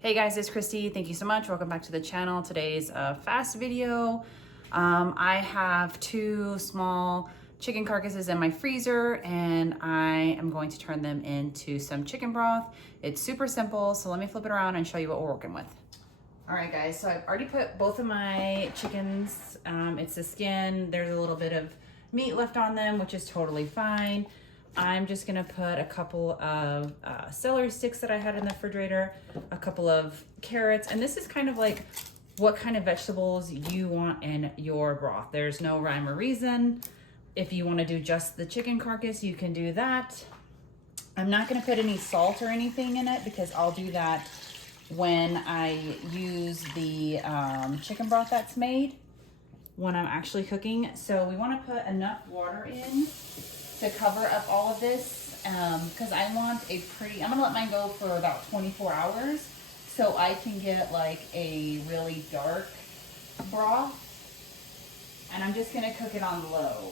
Hey guys, it's Christy. Thank you so much. Welcome back to the channel. Today's a fast video. I have two small chicken carcasses in my freezer and I am going to turn them into some chicken broth. It's super simple, so let me flip it around and show you what we're working with. All right guys, so I've already put both of my chickens, it's the skin, there's a little bit of meat left on them, which is totally fine. I'm just gonna put a couple of celery sticks that I had in the refrigerator, a couple of carrots, and this is kind of like what kind of vegetables you want in your broth. There's no rhyme or reason. If you wanna do just the chicken carcass, you can do that. I'm not gonna put any salt or anything in it because I'll do that when I use the chicken broth that's made when I'm actually cooking. So we wanna put enough water in to cover up all of this because I want a pretty, I'm gonna let mine go for about 24 hours so I can get like a really dark broth, and I'm just gonna cook it on low.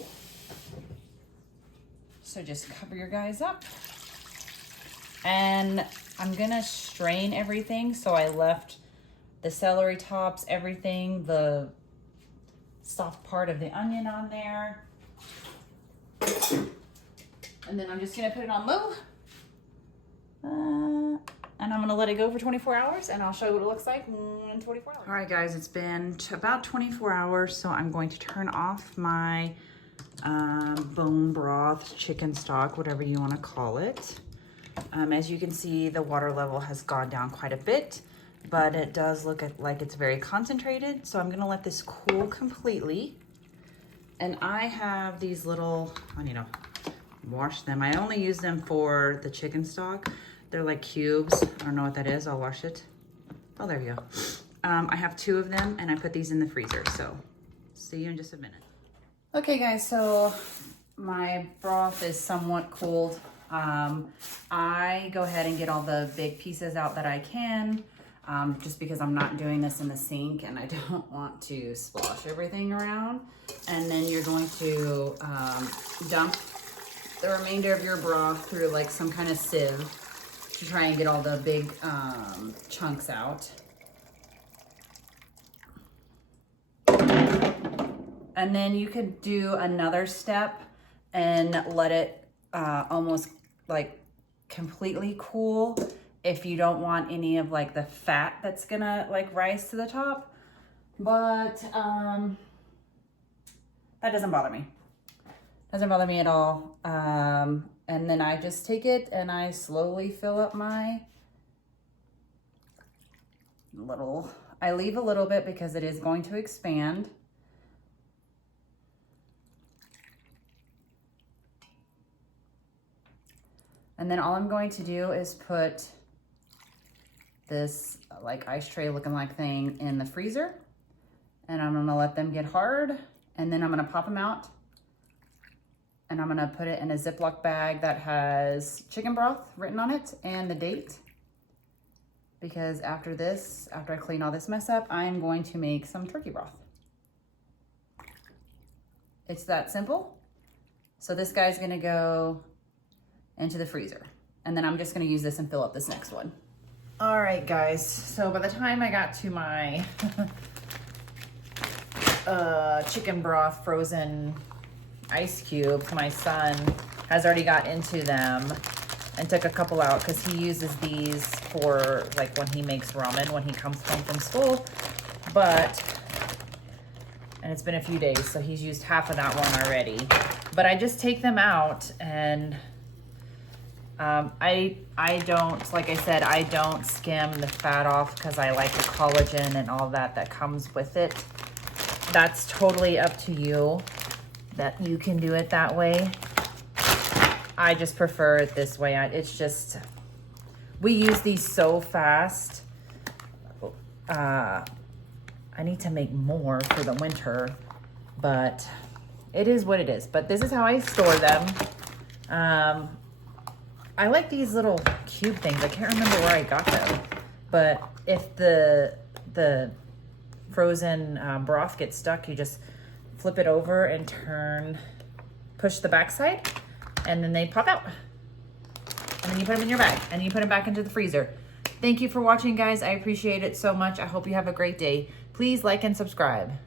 So just cover your guys up. And I'm gonna strain everything, so I left the celery tops, everything, the soft part of the onion on there. And then I'm just gonna put it on low. And I'm gonna let it go for 24 hours and I'll show you what it looks like in 24 hours. All right guys, it's been about 24 hours, so I'm going to turn off my bone broth, chicken stock, whatever you wanna call it. As you can see, the water level has gone down quite a bit, but it does look like it's very concentrated. So I'm gonna let this cool completely. And I have these little, I need to wash them. I only use them for the chicken stock. They're like cubes. I don't know what that is. I'll wash it. Oh, there you go. I have two of them and I put these in the freezer. So see you in just a minute. Okay guys, so my broth is somewhat cooled. I go ahead and get all the big pieces out that I can, just because I'm not doing this in the sink and I don't want to splosh everything around. And then you're going to dump the remainder of your broth through like some kind of sieve to try and get all the big chunks out. And then you could do another step and let it almost like completely cool if you don't want any of like the fat that's gonna like rise to the top. But that doesn't bother me. Doesn't bother me at all. And then I just take it and I slowly fill up my little, I leave a little bit because it is going to expand. And then all I'm going to do is put this like ice tray looking like thing in the freezer. And I'm gonna let them get hard. And then I'm gonna pop them out. And I'm gonna put it in a Ziploc bag that has chicken broth written on it and the date. Because after this, after I clean all this mess up, I'm going to make some turkey broth. It's that simple. So this guy's gonna go into the freezer. And then I'm just gonna use this and fill up this next one. All right, guys. So by the time I got to my chicken broth frozen ice cubes, my son has already got into them and took a couple out because he uses these for like when he makes ramen when he comes home from school. And it's been a few days, so he's used half of that one already. But I just take them out and I don't, like I said, I don't skim the fat off because I like the collagen and all that comes with it. That's totally up to you that you can do it that way. I just prefer it this way. It's just, we use these so fast. I need to make more for the winter, but it is what it is. But this is how I store them. I like these little cube things. I can't remember where I got them, but if the frozen broth gets stuck, you just flip it over and push the back side, and then they pop out. And then you put them in your bag and you put them back into the freezer. Thank you for watching, guys. I appreciate it so much. I hope you have a great day. Please like and subscribe.